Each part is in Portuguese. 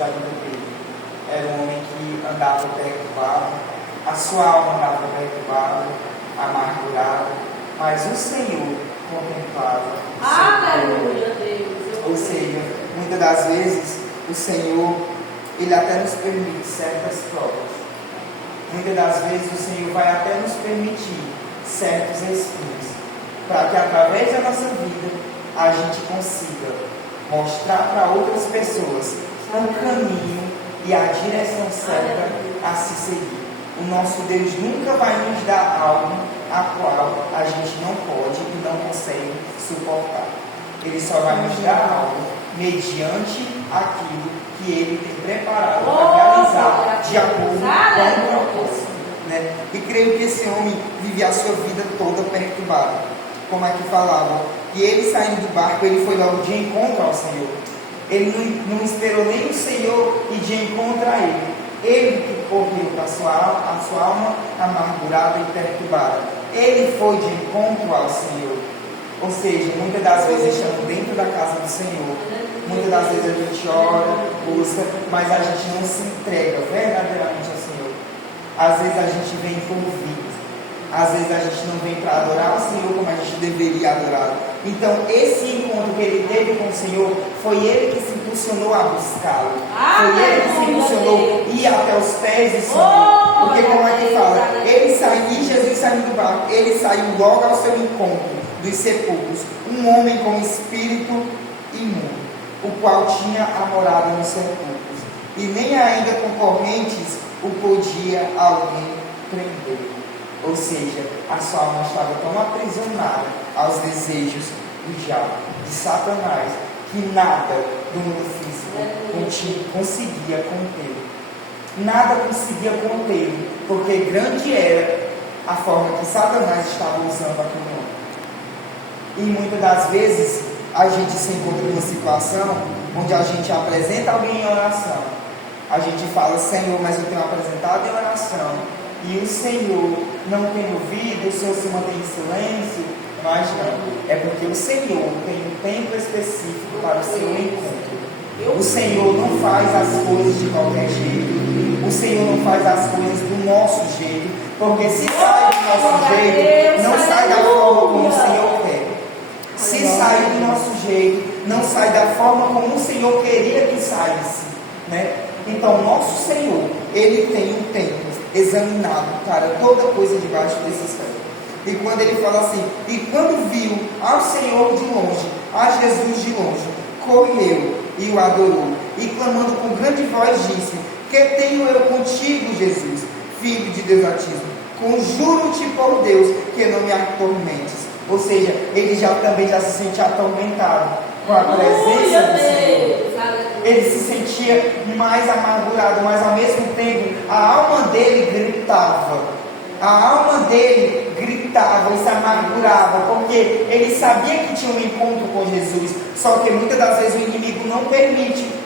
da vida dele. Era um homem que andava perturbado, a sua alma andava perturbada, amargurada, mas o Senhor contemplava. Aleluia, Deus. Ou seja, muitas das vezes o Senhor, Ele até nos permite certas provas. Muitas das vezes o Senhor vai até nos permitir certos espinhos, para que através da nossa vida a gente consiga mostrar para outras pessoas o caminho e a direção certa a se seguir. O nosso Deus nunca vai nos dar algo a qual a gente não pode e não consegue suportar. Ele só vai nos dar algo mediante aquilo que Ele tem preparado para realizar de acordo com o propósito. Né? E creio que esse homem vivia a sua vida toda perturbada. Como aqui falava, e ele saindo do barco, ele foi logo de encontro ao Senhor. Ele não esperou nem o Senhor ir de encontro a ele. Ele que correu para a sua alma amargurada e perturbada. Ele foi de encontro ao Senhor. Ou seja, muitas das vezes estamos dentro da casa do Senhor. Muitas das vezes a gente ora, busca, mas a gente não se entrega verdadeiramente ao Senhor. Às vezes a gente vem convicto. Às vezes a gente não vem para adorar o Senhor como a gente deveria adorar. Então esse encontro que ele teve com o Senhor, foi ele que se impulsionou a buscá-lo. Foi ele que se impulsionou a ir até os pés do Senhor. Porque como é que fala? Ele saiu, e Jesus saiu do barco, ele saiu logo ao seu encontro dos sepulcros, um homem com espírito imundo, o qual tinha a morada nos sepulcros, e nem ainda com correntes o podia alguém prender. Ou seja, a sua alma estava tão aprisionada aos desejos do diabo, de Satanás, que nada do mundo físico conseguia contê-lo. Nada conseguia contê-lo, porque grande era a forma que Satanás estava usando aquele homem. E muitas das vezes a gente se encontra numa situação onde a gente apresenta alguém em oração. A gente fala, Senhor, mas eu tenho apresentado em oração, e o Senhor não tem ouvido, o Senhor se mantém em silêncio. Mas não, é porque o Senhor tem um tempo específico para o seu encontro. O Senhor não faz as coisas de qualquer jeito. O Senhor não faz as coisas do nosso jeito, porque se sai do nosso jeito, não sai da forma como o Senhor quer. Se sair do nosso jeito, não sai da forma como o Senhor queria que saísse, né? Então, nosso Senhor, Ele tem um tempo examinado para toda coisa debaixo desse céu. E quando Ele fala assim, e quando viu ao Senhor de longe, a Jesus de longe, correu e o adorou, e clamando com grande voz disse, que tenho eu contigo, Jesus, Filho de Deus Altíssimo? Conjuro-te por Deus que não me atormentes. Ou seja, ele também já se sentia atormentado com a presença do Senhor. Ele se sentia mais amargurado, mas ao mesmo tempo a alma dele gritava. A alma dele gritava e se amargurava, porque ele sabia que tinha um encontro com Jesus, só que muitas das vezes o inimigo não permite.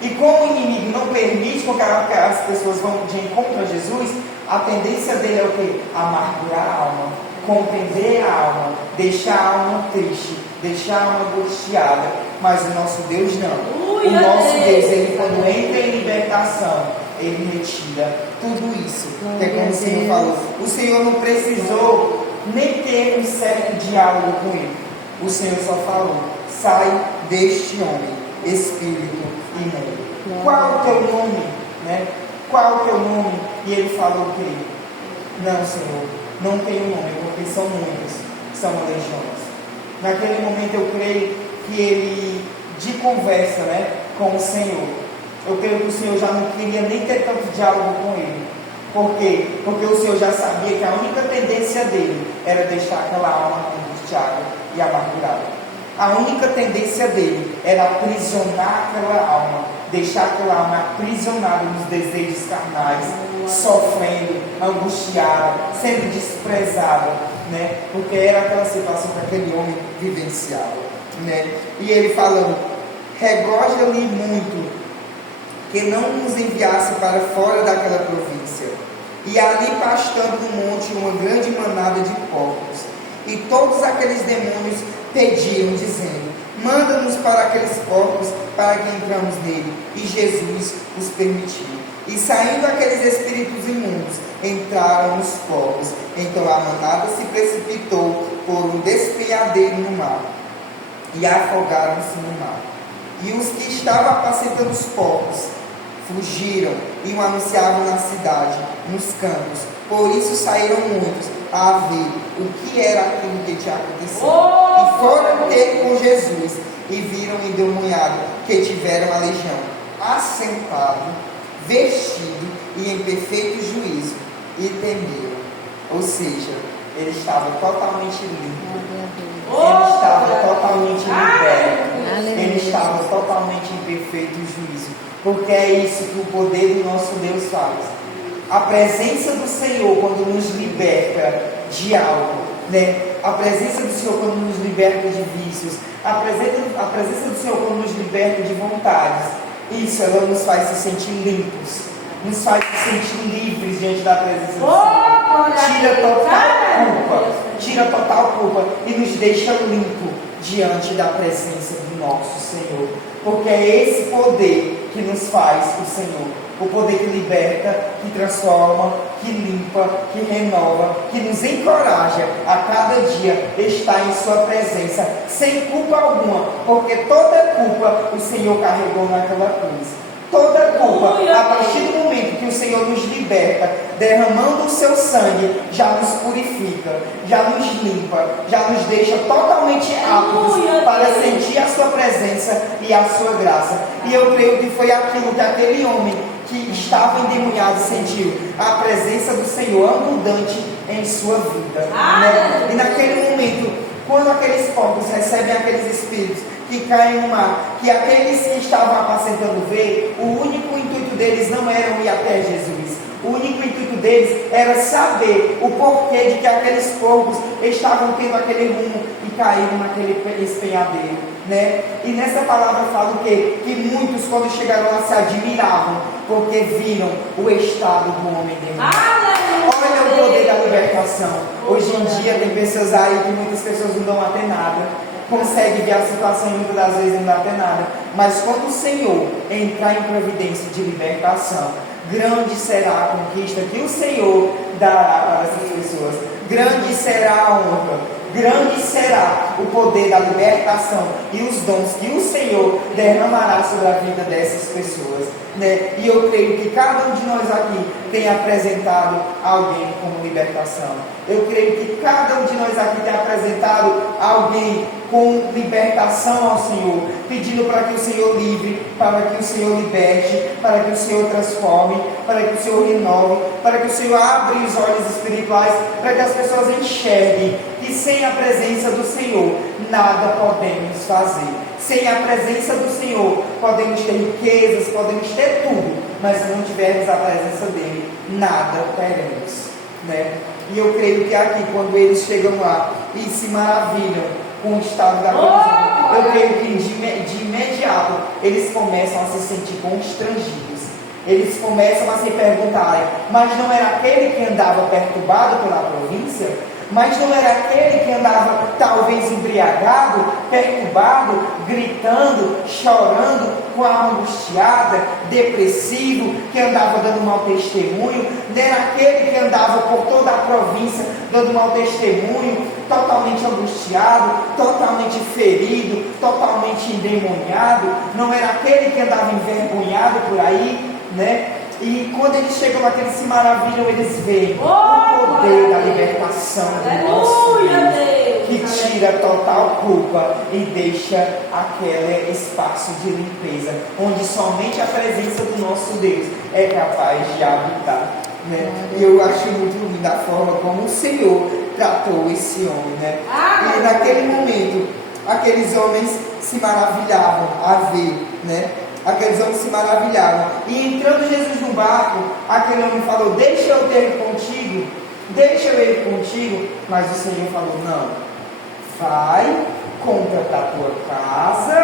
E como o inimigo não permite que as pessoas vão de encontro a Jesus, a tendência dele é o quê? Amargurar a alma, compreender a alma, deixar a alma triste, deixar a alma angustiada. Mas o nosso Deus não. O nosso Deus, Ele quando entra em libertação, Ele retira tudo isso. É como o Senhor falou. O Senhor não precisou nem ter um certo diálogo com ele. O Senhor só falou, sai deste homem, espírito imundo. Qual o teu nome? Né? Qual o teu nome? E ele falou que não, Senhor, não tenho nome, porque são muitos, são legiões. Naquele momento eu creio que ele, de conversa, né, com o Senhor, eu creio que o Senhor já não queria nem ter tanto diálogo com ele. Por quê? Porque o Senhor já sabia que a única tendência dele era deixar aquela alma angustiada e amargurada. A única tendência dele era aprisionar aquela alma, deixar aquela alma aprisionada nos desejos carnais, sofrendo, angustiada, sendo desprezada, né? Porque era aquela situação que aquele homem vivenciava, né? E ele falando, regoja-lhe muito que não nos enviasse para fora daquela província, e ali pastando no monte uma grande manada de porcos, e todos aqueles demônios pediam, dizendo, manda-nos para aqueles porcos, para que entramos nele. E Jesus os permitiu. E saindo aqueles espíritos imundos, entraram nos porcos. Então a manada se precipitou por um despenhadeiro no mar, e afogaram-se no mar. E os que estavam apacentando os porcos fugiram e o anunciavam na cidade, nos campos. Por isso saíram muitos a ver o que era aquilo que tinha acontecido. E foram ter com Jesus, e viram endemoniado que tiveram a legião, assentado, vestido e em perfeito juízo, e temeram. Ou seja, ele estava totalmente limpo, ele estava totalmente liberto, ele estava totalmente em perfeito juízo, porque é isso que o poder do nosso Deus faz. A presença do Senhor quando nos liberta de algo, né? A presença do Senhor quando nos liberta de vícios, a presença do Senhor quando nos liberta de vontades, isso ela nos faz se sentir limpos, nos faz se sentir livres diante da presença do Senhor. Tira total culpa e nos deixa limpo diante da presença do nosso Senhor, porque é esse poder que nos faz o Senhor, o poder que liberta, que transforma, que limpa, que renova, que nos encoraja a cada dia estar em sua presença, sem culpa alguma, porque toda culpa o Senhor carregou naquela cruz. Toda culpa, a partir do momento que o Senhor nos liberta, derramando o seu sangue, já nos purifica, já nos limpa, já nos deixa totalmente aptos para sentir a sua presença e a sua graça. E eu creio que foi aquilo que aquele homem que estava endemoniado sentiu, a presença do Senhor abundante em sua vida, né? E naquele momento, quando aqueles porcos recebem aqueles espíritos que caem no mar, que aqueles que estavam apacentando ver, o único intuito deles não era ir até Jesus. O único intuito deles era saber o porquê de que aqueles porcos estavam tendo aquele rumo e caíram naquele espenhadeiro, né? E nessa palavra fala o quê? Que muitos, quando chegaram lá, se admiravam, porque viram o estado do homem endemoniado. Olha o poder da libertação. Hoje em dia tem pessoas aí que muitas pessoas não dão até nada, consegue ver a situação e muitas das vezes não dá até nada, mas quando o Senhor entrar em providência de libertação, grande será a conquista que o Senhor dará para essas pessoas, grande será a honra, grande será o poder da libertação e os dons que o Senhor derramará sobre a vida dessas pessoas, né? E eu creio que cada um de nós aqui tem apresentado alguém como libertação. Eu creio que cada um de nós aqui tem apresentado alguém com libertação ao Senhor, pedindo para que o Senhor livre, para que o Senhor liberte, para que o Senhor transforme, para que o Senhor renove, para que o Senhor abra os olhos espirituais, para que as pessoas enxerguem que sem a presença do Senhor nada podemos fazer. Sem a presença do Senhor podemos ter riquezas, podemos ter tudo, mas se não tivermos a presença dele, nada teremos, né? E eu creio que aqui, quando eles chegam lá e se maravilham com o estado da coisa, eu creio que de imediato eles começam a se sentir constrangidos. Eles começam a se perguntarem, mas não era aquele que andava perturbado pela província? Mas não era aquele que andava talvez embriagado, perturbado, gritando, chorando, com a alma angustiada, depressivo, que andava dando mau testemunho? Não era aquele que andava por toda a província dando mau testemunho, totalmente angustiado, totalmente ferido, totalmente endemoniado? Não era aquele que andava envergonhado por aí, né? E quando eles chegam lá, que eles se maravilham, eles veem o poder da libertação do nosso Deus, que tira total culpa e deixa aquele espaço de limpeza, onde somente a presença do nosso Deus é capaz de habitar, né? E eu acho muito linda a forma como o Senhor tratou esse homem, né? E naquele momento, aqueles homens se maravilhavam a ver, né? Aqueles homens se maravilhavam. E entrando Jesus no barco, aquele homem falou, deixa eu ter contigo, deixa eu ir contigo. Mas o Senhor falou, não, vai, conta para a tua casa,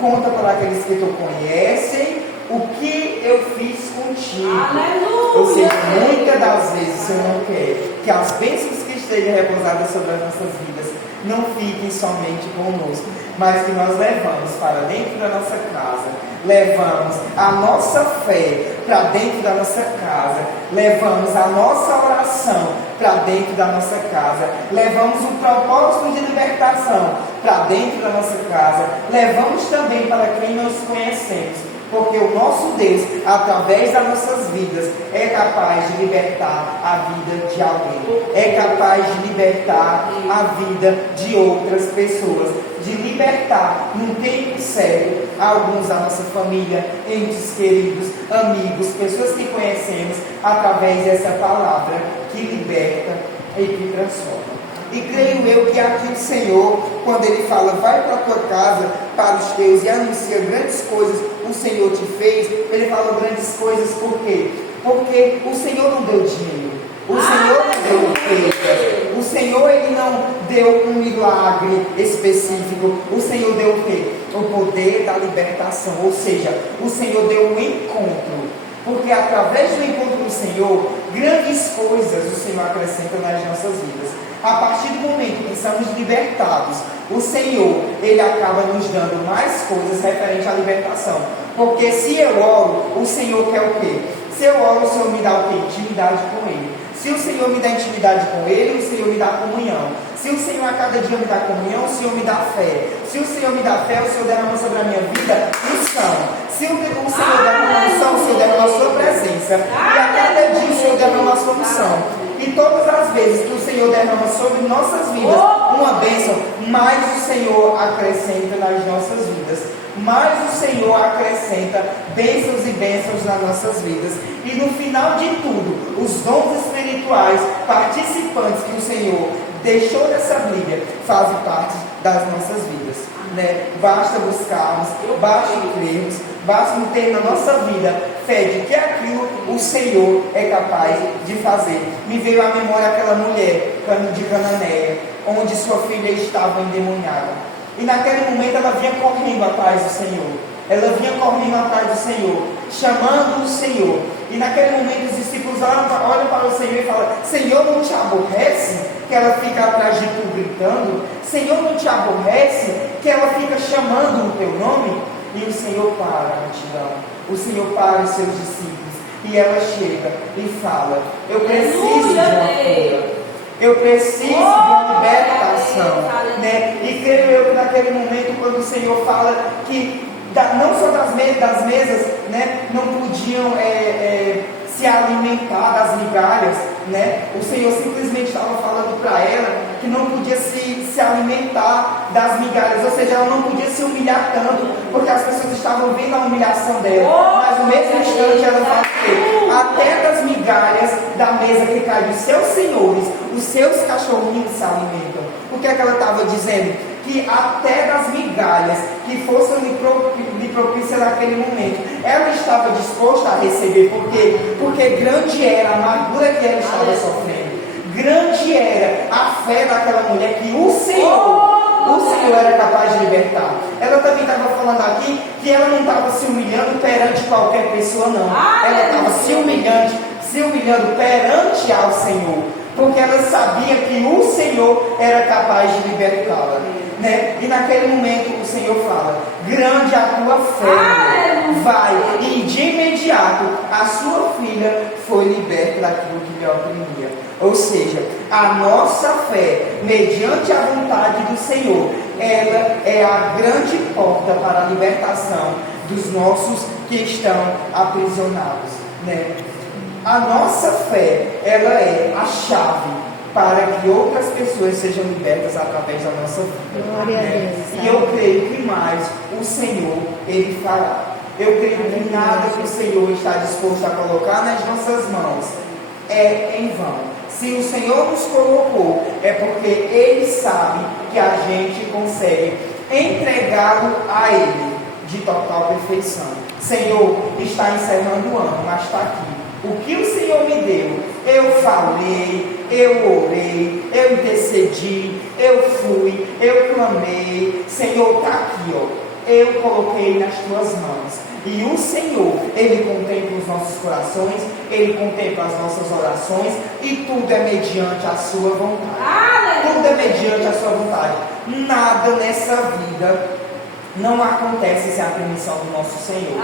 conta para aqueles que tu conhecem, o que eu fiz contigo. Aleluia! Ou seja, muitas das vezes o Senhor não quer que as bênçãos que estejam repousadas sobre as nossas vidas não fiquem somente conosco, mas que nós levamos para dentro da nossa casa, levamos a nossa fé para dentro da nossa casa, levamos a nossa oração para dentro da nossa casa, levamos o propósito de libertação para dentro da nossa casa, levamos também para quem nós conhecemos. Porque o nosso Deus, através das nossas vidas, é capaz de libertar a vida de alguém, é capaz de libertar a vida de outras pessoas, de libertar num tempo certo alguns da nossa família, entes queridos, amigos, pessoas que conhecemos, através dessa palavra que liberta e que transforma. E creio eu que aqui o Senhor, quando Ele fala, vai para a tua casa, para os teus, e anuncia grandes coisas, o Senhor te fez, Ele fala grandes coisas, por quê? Porque o Senhor não deu dinheiro, o Senhor não deu riqueza, o Senhor Ele não deu um milagre específico, o Senhor deu o quê? O poder da libertação, ou seja, o Senhor deu um encontro. Porque através do encontro do Senhor, grandes coisas o Senhor acrescenta nas nossas vidas. A partir do momento que somos libertados, o Senhor, Ele acaba nos dando mais coisas referente à libertação. Porque se eu oro, o Senhor quer o quê? Se eu oro, o Senhor me dá o quê? Intimidade com Ele. Se o Senhor me dá intimidade com Ele, o Senhor me dá comunhão. Se o Senhor a cada dia me dá comunhão, o Senhor me dá fé. Se o Senhor me dá fé, o Senhor derrama sobre a minha vida unção. Se o Senhor derrama unção, o Senhor derrama a sua presença. E a cada dia o Senhor derrama a sua unção. E todas as vezes que o Senhor derrama sobre nossas vidas uma bênção, mais o Senhor acrescenta nas nossas vidas. Mais o Senhor acrescenta bênçãos e bênçãos nas nossas vidas. E no final de tudo, os dons espirituais participantes que o Senhor deixou nessa Bíblia fazem parte das nossas vidas, né? Basta buscarmos, basta crermos, basta ter na nossa vida fé de que aquilo o Senhor é capaz de fazer. Me veio à memória aquela mulher de Cananéia, onde sua filha estava endemoniada. E naquele momento ela vinha correndo atrás do Senhor. Ela vinha correndo atrás do Senhor, chamando o Senhor. E naquele momento os discípulos olham para o Senhor e falam: Senhor, não te aborrece que ela fica atrás de tu gritando? Senhor, não te aborrece que ela fica chamando o teu nome? E o Senhor para a multidão, o Senhor para os seus discípulos. E ela chega e fala: eu preciso de uma cura, eu preciso de uma libertação, né? E creio eu que naquele momento, quando o Senhor fala que não só das mesas, né, não podiam se alimentar das migalhas, né? O Senhor simplesmente estava falando para ela que não podia se alimentar das migalhas, ou seja, ela não podia se humilhar tanto, porque as pessoas estavam vendo a humilhação dela. Mas no mesmo instante ela fala que até das migalhas da mesa que cai dos seus senhores, os seus cachorrinhos se alimentam. O que é que ela estava dizendo? Que até das migalhas que fossem lhe propícias naquele momento, ela estava disposta a receber. Por quê? Porque grande era a amargura que ela estava sofrendo, grande era a fé daquela mulher que o Senhor era capaz de libertar. Ela também estava falando aqui que ela não estava se humilhando perante qualquer pessoa, não. Ela estava se humilhando perante ao Senhor, porque ela sabia que o Senhor era capaz de libertá-la, né? E naquele momento o Senhor fala: grande a tua fé, vai. E de imediato a sua filha foi liberta daquilo que lhe oprimia. Ou seja, a nossa fé, mediante a vontade do Senhor, ela é a grande porta para a libertação dos nossos que estão aprisionados, né? A nossa fé, ela é a chave para que outras pessoas sejam libertas através da nossa vida. Glória a Deus. E eu creio que mais o Senhor, Ele fará. Eu creio que nada que o Senhor está disposto a colocar nas nossas mãos é em vão. Se o Senhor nos colocou, é porque Ele sabe que a gente consegue entregá-lo a Ele de total perfeição. Senhor, está encerrando o ano, mas está aqui. O que o Senhor me deu, eu falei, eu orei, eu intercedi, eu fui, eu clamei. Senhor, está aqui, ó. Eu coloquei nas tuas mãos. E o Senhor, Ele contempla os nossos corações, Ele contempla as nossas orações, e tudo é mediante a sua vontade. Tudo tudo é mediante a sua vontade. Nada nessa vida não acontece sem a permissão do nosso Senhor.